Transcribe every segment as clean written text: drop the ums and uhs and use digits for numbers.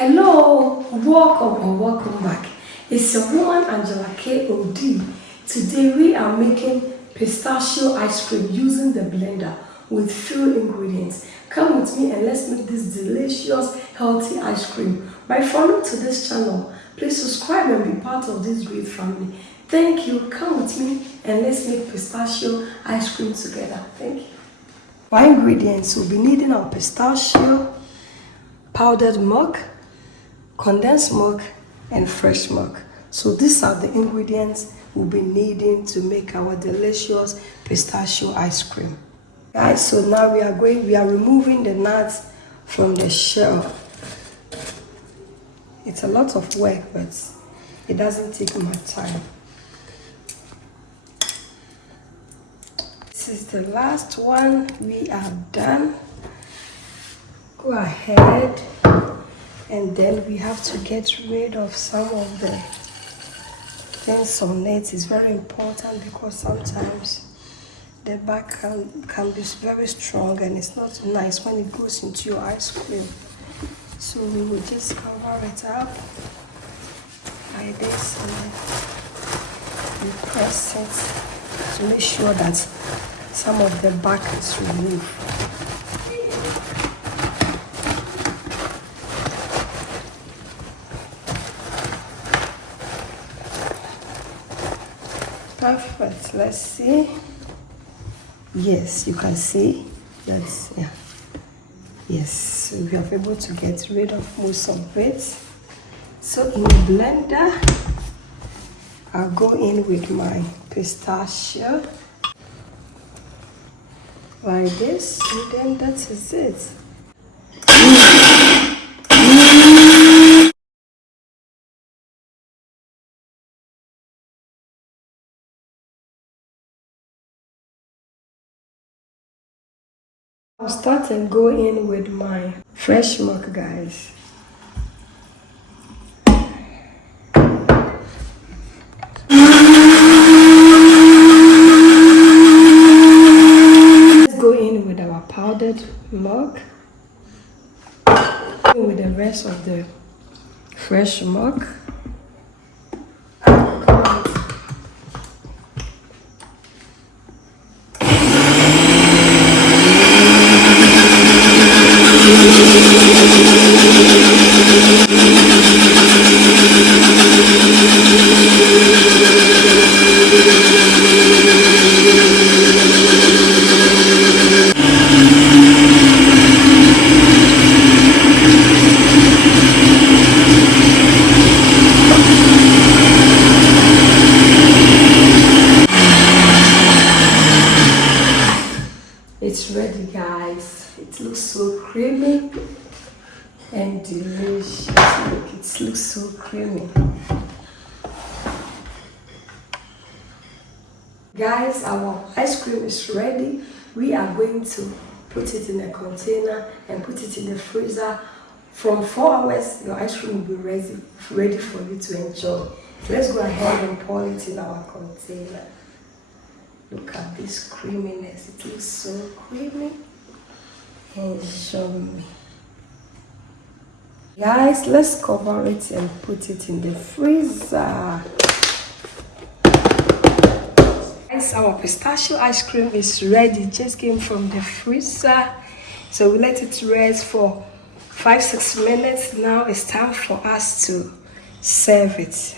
Hello, welcome or welcome back. It's your woman Angela K.O.D. Today we are making pistachio ice cream using the blender with few ingredients. Come with me and let's make this delicious, healthy ice cream. By following to this channel, please subscribe and be part of this great family. Thank you. Come with me and let's make pistachio ice cream together. Thank you. For ingredients, we'll be needing our pistachio, powdered milk, condensed milk, and fresh milk. So these are the ingredients we'll be needing to make our delicious pistachio ice cream. Guys, so now we are removing the nuts from the shell. It's a lot of work, but it doesn't take much time. This is the last one. We are done. Go ahead. And then we have to get rid of some of the things on it. It's very important because sometimes the back can be very strong and it's not nice when it goes into your ice cream. So we will just cover it up like this and then we press it to make sure that some of the back is removed. Perfect. Let's see. Yes, you can see that's yes, we are able to get rid of most of it. So in the blender, I'll go in with my pistachio like this, and then that is it. I'll start and go in with my fresh milk, guys. Let's go in with our powdered milk. With the rest of the fresh milk. It's ready, guys. It looks so creamy and delicious. Look, it looks so creamy. Guys, our ice cream is ready. We are going to put it in a container and put it in the freezer. From 4 hours, your ice cream will be ready for you to enjoy. So let's go ahead and pour it in our container. Look at this creaminess. It looks so creamy and yummy. Guys, let's cover it and put it in the freezer. Guys, our pistachio ice cream is ready. It just came from the freezer. So we let it rest for 5-6 minutes. Now it's time for us to serve it.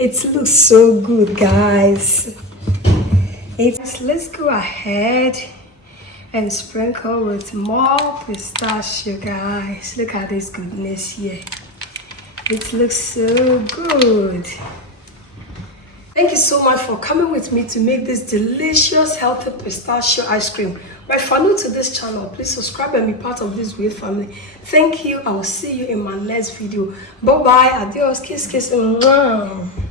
It looks so good, guys. Let's go ahead and sprinkle with more pistachio, guys. Look at this goodness here. It looks so good. Thank you so much for coming with me to make this delicious, healthy pistachio ice cream. If you're new to this channel, please subscribe and be part of this great family. Thank you. I will see you in my next video. Bye-bye. Adios. Kiss, kiss. Mwah.